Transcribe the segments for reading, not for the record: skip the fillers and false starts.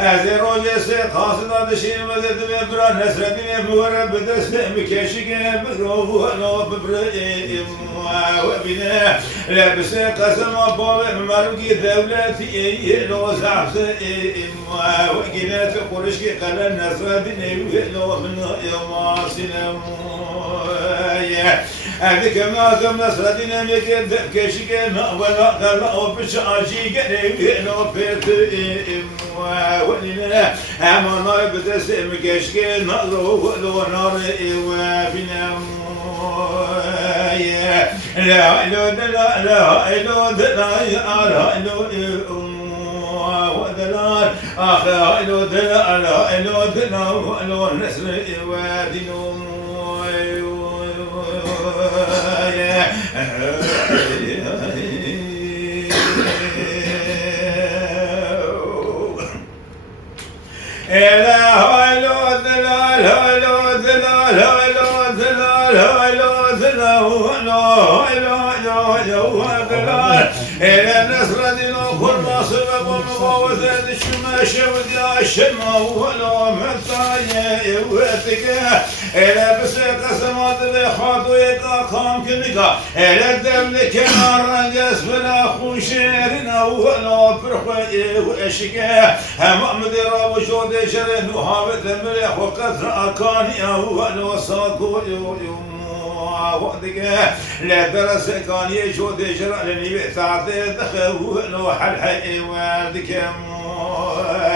أزروج قاصد دشين مزد ببرا نسردين بورا بدرس مكشك بروه لو ببرئ وبنا لبس قسم باب مرقي دولتي لو زعف وقنا في قرش قال نسردين لو من يواصل هذيك ما ثم نسردين مكد كشك ولا قال بشاشي قال لو بيت ولنا أمنا بتسم كشك نظر لو نار وبنا لا لا لا لا لا لا لا ودلال آخر لا لا لا لا لا نسر وادنو إلى نصر دين كل صبب ووزد الشماشة وديا الشمع ولا مطايا واتك إلى بس قسمات بخاطو يقا خام كنكا إلى الدم كنار رنجس بلا خوشيرنا ولا برخوي واشكا هم مدير وجود شرن وهابت الملح وكثر أكاني ولا صاكو وقتك لا درس كان يشود يشرع لني بتعطي دخل وحل حي والدك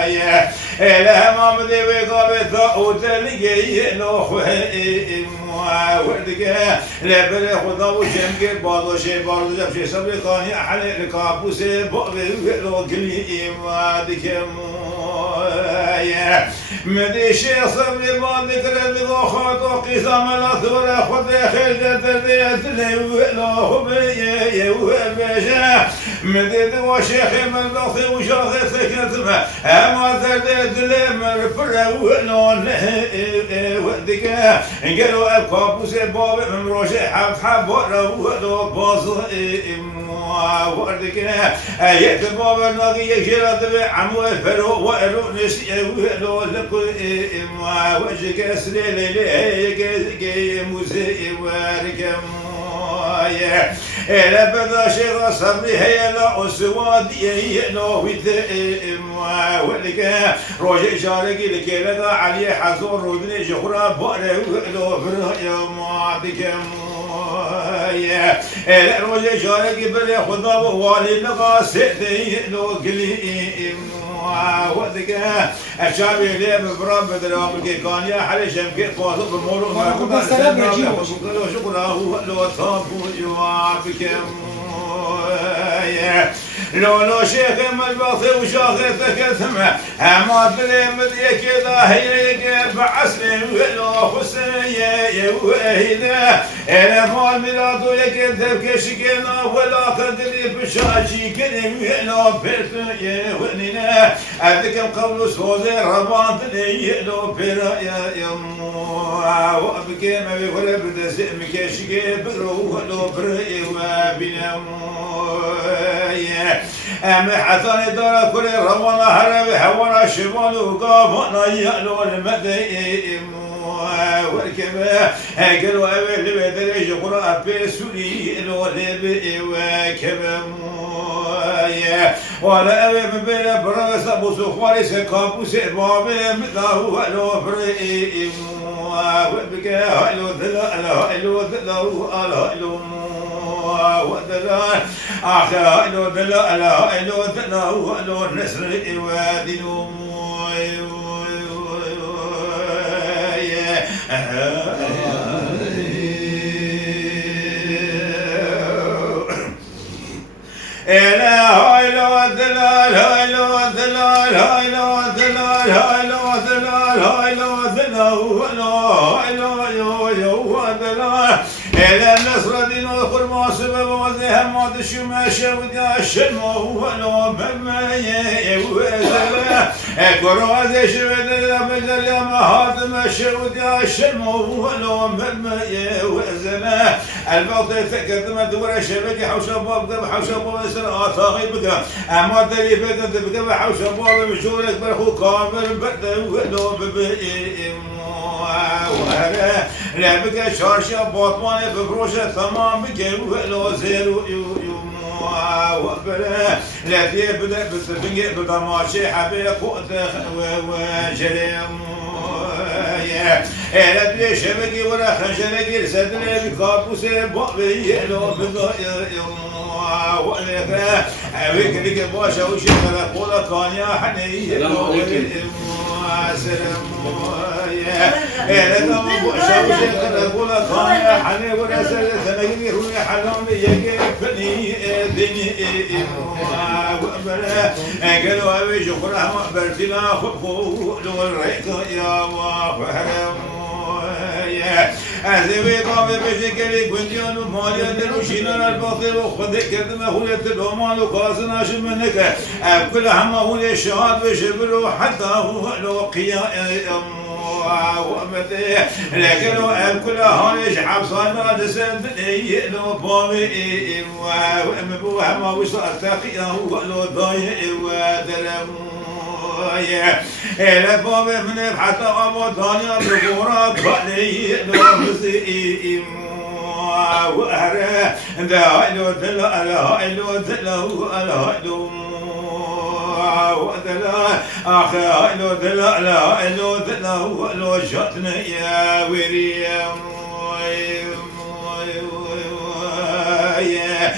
يا لا ما مدي وقابت وتلقي لو وردك لا بلا خدا وشمك بعض شيء بعض جاب شيء سبي كان يحل الكابوس لو قلي والدك يا مدي شيء صبي ما ذكر اللي خاطو قسم لا ثور خذ خلد ذات لو بي وبجا مدي دو شيخ من ضخ وشاخ سكتمه اما زاد لمر فرولون ودك قالوا الكابوس باب مروش حب ولو باص وردك ايت باب النقي يجرد عمو فرو وارو نسي ولو لك وجهك اسلي لي موزي واركم إلى بدا شيء صبري هي لا أسواد يلو ويتم ولك روج شارك لك لك علي حزور رودني جخرا بره ولو بره ما بكم إلى روج شارك بره خدا ووالي لقى سيدي لو قلي ودك الشعب اللي ببرام بدرام كان يا حل شمك فاضل بالمولو ما السلام يا جيبو شكرا لو ثابو يوافق لو شيخ ملباطي وشاخذك ثمه اما بلي مدي كذا هي بعسلي ولو خسيه وهيدا انا مال ميلاد ويكذب كشكنا ولا تدري بشاشي كلم لو بيت ونينا اذكر قبل سوزي رباط لو بيرا يا يمو وابكي ما بيقول بدس مكشكي برو لو بري وبينمو أم حسن دار كل رمضان هرب حوانا شمال وقافنا يألو المدين والكبا قالوا أبي بدرج قراء بسوري لو لبي وكبا ولا أبي بلا برس أبو سخواري سكابوس بابي مداه لو بري وبكى هلو ذلا هلو ذلا هلو ودلال آخر لو دلا لو دلا لو نسر وادنو إلا هاي لو دلال هاي لو دلال هاي لو دلال هاي لو دلال هاي لو دلال هاي لو دلال إلى النصر دين الخرما سبب وزيها ما تشوم شود الشم ولو بما يوزلا كروز شود بجل ما هاتم شود الشم ولو بما يوزلا البوط تقدمت ورا شبك حوش باب قبل حوش باب سر طاغي بقى اما دري بقى حوش باب مشورك برخو كامل بدا ولو بما لا بقى شارشة بطوانة ببروشة تمام بقى ولو زيرو وبلا لا تبدا بتبقى بدا ماشي حبيب قوت وجريم لا تبي شبكي ولا خشنك رسدنا بكابوس بابي لو بقى ولا هيك لك باشا وشغل قولا كان يا حني سلام يا لكم باشا وشغل قولا كان يا حني ولا سلام نجري هو حلم يجيبني دني وبلا قالوا ابي شكرا ما برتنا خفو لو الريك يا وحرم أزوي قام بشكل كنجان وماليا دروشينا الباطل وخذ كدمه هو يتلومان وقاسنا شمنك كل هم هو الشهاد بشبل حتى هو لو قيا ومتى لكن كل هانش حبصنا دسنتني لو بامي ومبوها ما وصل تقيا ولو ضايع ودلم إلى باب من حتى أبو ثاني بقورا قلي نفسي وأهره ذا إلو ذلا ألا إلو ذلا ألا إلو وذلا آخر إلو ذلا ألا إلو ذلا ألو شطنا يا وريم يا